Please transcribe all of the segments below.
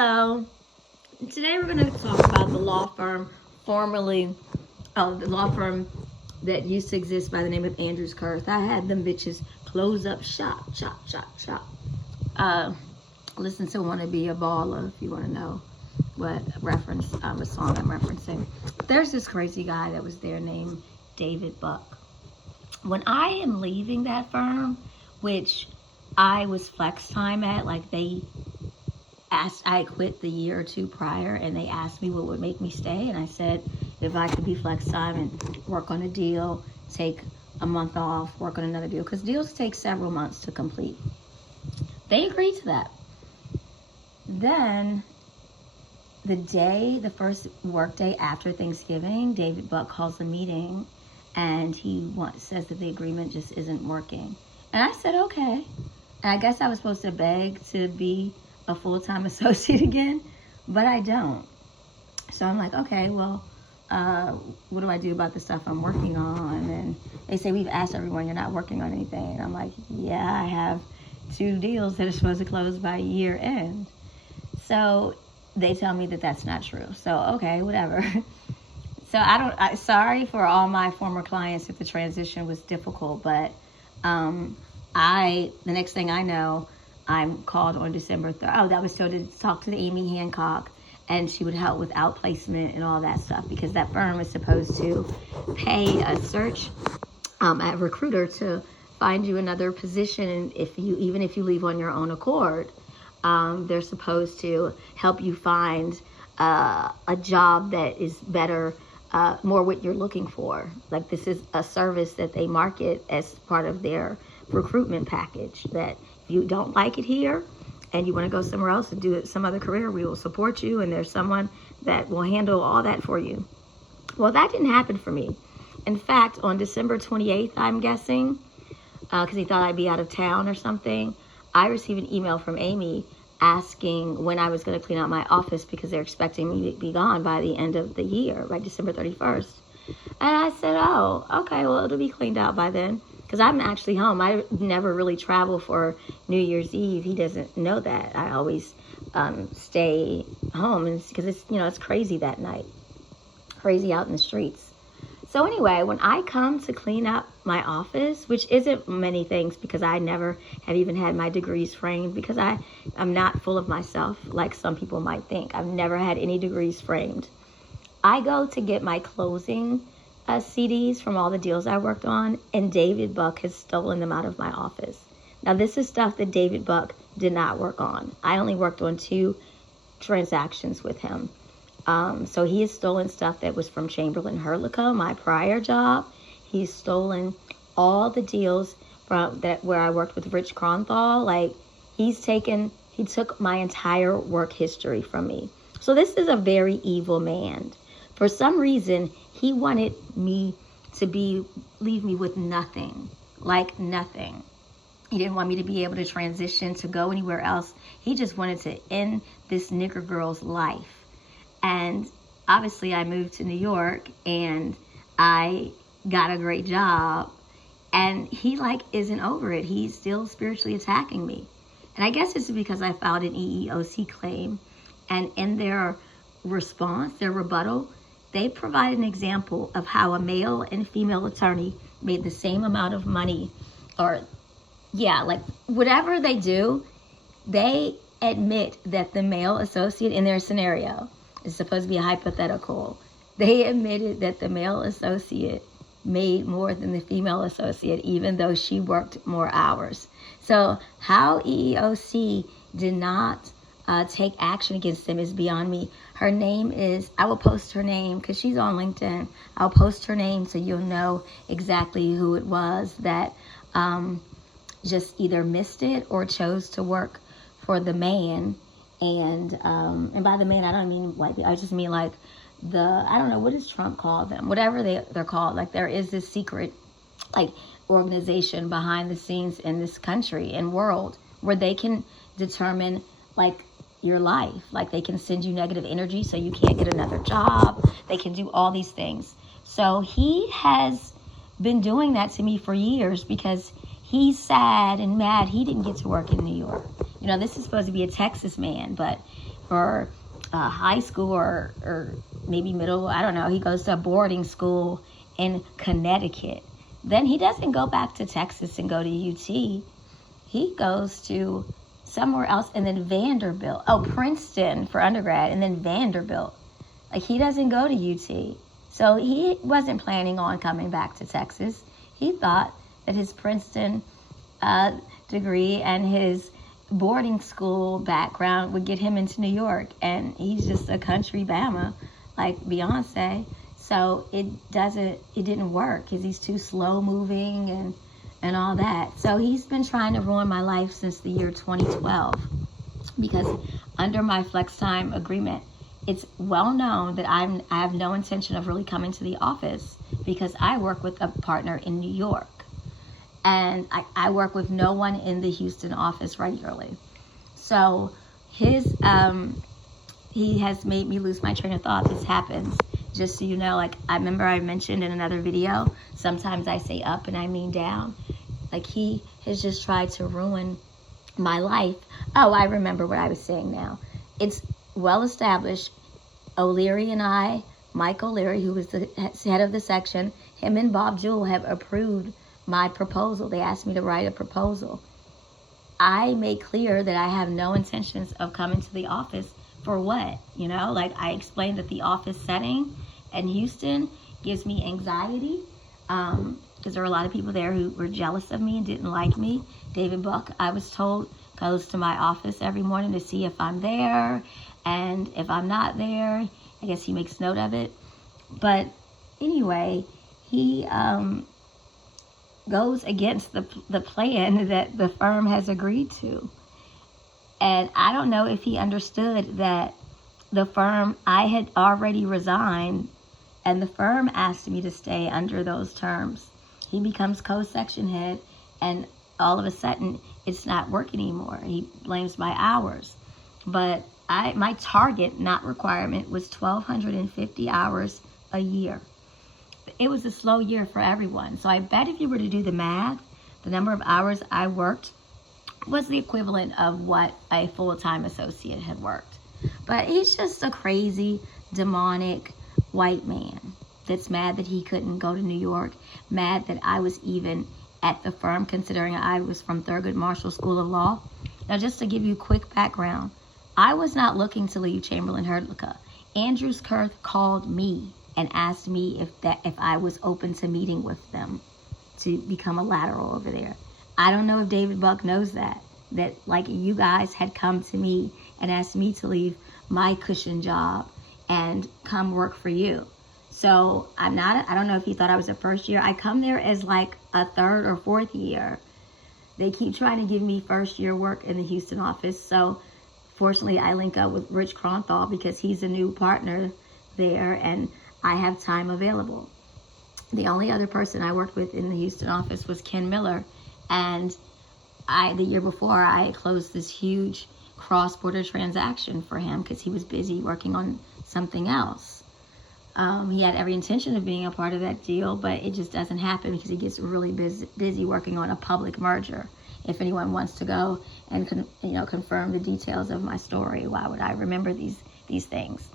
Hello. Today we're going to talk about the law firm the law firm that used to exist by the name of Andrews Kurth. I had them bitches close up shop. Listen to "Wanna Be a Baller" if you want to know what reference a song I'm referencing. There's this crazy guy that was there named David Buck. When I am leaving that firm, which I was flex time at, like I quit the year or two prior, and they asked me what would make me stay, and I said if I could be flex time and work on a deal, take a month off, work on another deal, because deals take several months to complete. They agreed to that. Then the first work day after Thanksgiving, David Buck calls a meeting, and he says that the agreement just isn't working. And I said, okay. And I guess I was supposed to beg to be a full-time associate again, but I don't. So I'm like, okay, well, what do I do about the stuff I'm working on? And they say, we've asked everyone, you're not working on anything. And I'm like, yeah, I have 2 deals that are supposed to close by year end. So they tell me that that's not true. So, okay, whatever. So sorry for all my former clients if the transition was difficult, but the next thing I know, I'm called on December 3rd. Oh, that was so to talk to Amy Hancock, and she would help with outplacement and all that stuff, because that firm is supposed to pay a search a recruiter to find you another position. And even if you leave on your own accord, they're supposed to help you find a job that is better, more what you're looking for. Like, this is a service that they market as part of their recruitment package, that if you don't like it here and you want to go somewhere else and do some other career, we will support you, and there's someone that will handle all that for you. Well, that didn't happen for me. In fact, on December 28th, I'm guessing, because he thought I'd be out of town or something, I received an email from Amy asking when I was going to clean out my office, because they're expecting me to be gone by the end of the year, by December 31st. And I said, oh, okay, well, it'll be cleaned out by then, because I'm actually home. I never really travel for New Year's Eve. He doesn't know that. I always stay home, because it's crazy that night, crazy out in the streets. So anyway, when I come to clean up my office, which isn't many things, because I never have even had my degrees framed, because I'm not full of myself like some people might think. I've never had any degrees framed. I go to get my closing CDs from all the deals I worked on, and David Buck has stolen them out of my office. Now, this is stuff that David Buck did not work on. I only worked on 2 transactions with him. So he has stolen stuff that was from Chamberlain Herlica, my prior job. He's stolen all the deals where I worked with Rich Kronthal. Like, he took my entire work history from me. So this is a very evil man. For some reason, he wanted me to leave me with nothing, like nothing. He didn't want me to be able to transition, to go anywhere else. He just wanted to end this nigger girl's life. And obviously I moved to New York, and I got a great job, and he isn't over it. He's still spiritually attacking me. And I guess it's because I filed an EEOC claim, and in their response, their rebuttal, they provide an example of how a male and female attorney made the same amount of money, whatever they do, they admit that the male associate in their scenario is supposed to be a hypothetical. They admitted that the male associate made more than the female associate, even though she worked more hours. So how EEOC did not take action against them is beyond me. Her name I will post her name because she's on LinkedIn. I'll post her name so you'll know exactly who it was that just either missed it or chose to work for the man. And by the man, I don't mean white. I just mean I don't know, what does Trump call them? Whatever they're called. Like, there is this secret organization behind the scenes in this country and world where they can determine your life. Like, they can send you negative energy so you can't get another job. They can do all these things. So he has been doing that to me for years, because he's sad and mad he didn't get to work in New York. This is supposed to be a Texas man, but or high school or maybe middle, I don't know. He goes to a boarding school in Connecticut. Then he doesn't go back to Texas and go to UT. He goes to somewhere else, and then Vanderbilt. Oh, Princeton for undergrad, and then Vanderbilt. Like, he doesn't go to UT. So he wasn't planning on coming back to Texas. He thought that his Princeton degree and his boarding school background would get him into New York. And he's just a country Bama, like Beyonce. So it didn't work because he's too slow moving and all that. So he's been trying to ruin my life since the year 2012, because under my flex time agreement, it's well known that I have no intention of really coming to the office, because I work with a partner in New York, and I work with no one in the Houston office regularly. So he has made me lose my train of thought. This happens. Just so you know, like, I remember I mentioned in another video, sometimes I say up and I mean down. Like, he has just tried to ruin my life. Oh, I remember what I was saying now. It's well established. O'Leary and I, Mike O'Leary, who was the head of the section, him and Bob Jewell have approved my proposal. They asked me to write a proposal. I made clear that I have no intentions of coming to the office. For what? You know, like, I explained that the office setting in Houston gives me anxiety, because there are a lot of people there who were jealous of me and didn't like me. David Buck, I was told, goes to my office every morning to see if I'm there, and if I'm not there, I guess he makes note of it. But anyway, he goes against the plan that the firm has agreed to. And I don't know if he understood that the firm, I had already resigned, and the firm asked me to stay under those terms. He becomes co-section head, and all of a sudden, it's not working anymore. He blames my hours. But my target, not requirement, was 1,250 hours a year. It was a slow year for everyone. So I bet if you were to do the math, the number of hours I worked was the equivalent of what a full-time associate had worked. But he's just a crazy, demonic white man that's mad that he couldn't go to New York, mad that I was even at the firm, considering I was from Thurgood Marshall School of Law. Now, just to give you a quick background, I was not looking to leave Chamberlain Herdlicka. Andrews Kurth called me and asked me if I was open to meeting with them to become a lateral over there. I don't know if David Buck knows that like, you guys had come to me and asked me to leave my cushion job and come work for you. So I don't know if he thought I was a first year. I come there as like a third or fourth year. They keep trying to give me first year work in the Houston office. So fortunately, I link up with Rich Kronthal because he's a new partner there, and I have time available. The only other person I worked with in the Houston office was Ken Miller, and the year before, I had closed this huge cross-border transaction for him because he was busy working on something else. He had every intention of being a part of that deal, but it just doesn't happen because he gets really busy working on a public merger. If anyone wants to go and confirm the details of my story, why would I remember these things?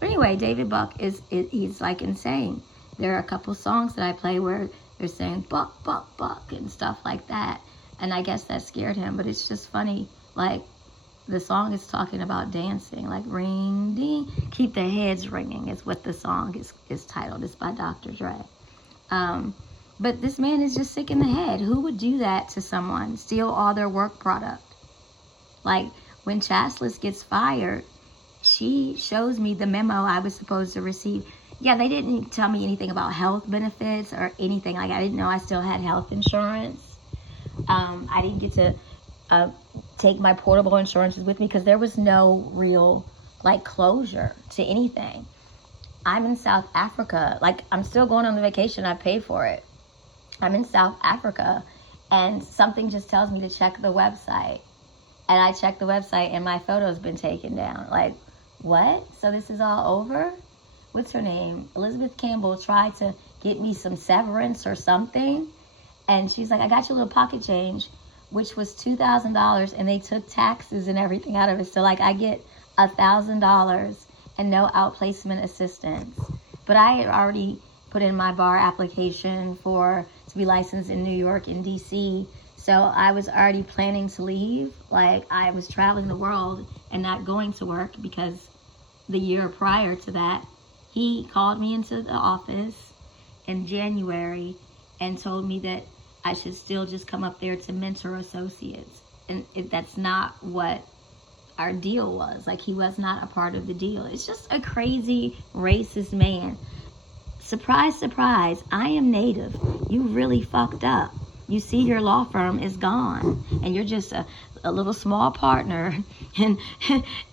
But anyway, David Buck he's like insane. There are a couple songs that I play where they're saying Buck, Buck, Buck and stuff like that. And I guess that scared him, but it's just funny. Like, the song is talking about dancing, like ring, ding, keep the heads ringing is what the song is titled. It's by Dr. Dre. But this man is just sick in the head. Who would do that to someone? Steal all their work product? Like, when Chaslis gets fired, she shows me the memo I was supposed to receive. Yeah, they didn't tell me anything about health benefits or anything. Like, I didn't know I still had health insurance. I didn't get to take my portable insurances with me because there was no real, like, closure to anything. I'm in South Africa. Like, I'm still going on the vacation. I paid for it. I'm in South Africa, and something just tells me to check the website. And I checked the website, and my photo's been taken down. Like, what? So this is all over? What's her name? Elizabeth Campbell tried to get me some severance or something. And she's like, I got you a little pocket change. which was $2,000, and they took taxes and everything out of it. So like I get $1,000 and no outplacement assistance. But I had already put in my bar application to be licensed in New York and DC. So I was already planning to leave. Like I was traveling the world and not going to work, because the year prior to that, he called me into the office in January and told me that I should still just come up there to mentor associates. And that's not what our deal was. Like, he was not a part of the deal. It's just a crazy, racist man. Surprise, surprise, I am Native. You really fucked up. You see, your law firm is gone, and you're just a little small partner and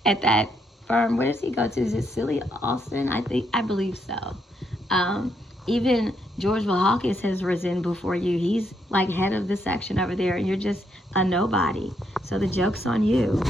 at that firm. Where does he go to? Is it Silly Austin? I believe so. Even George Vahakis has risen before you. He's like head of the section over there, and you're just a nobody. So the joke's on you.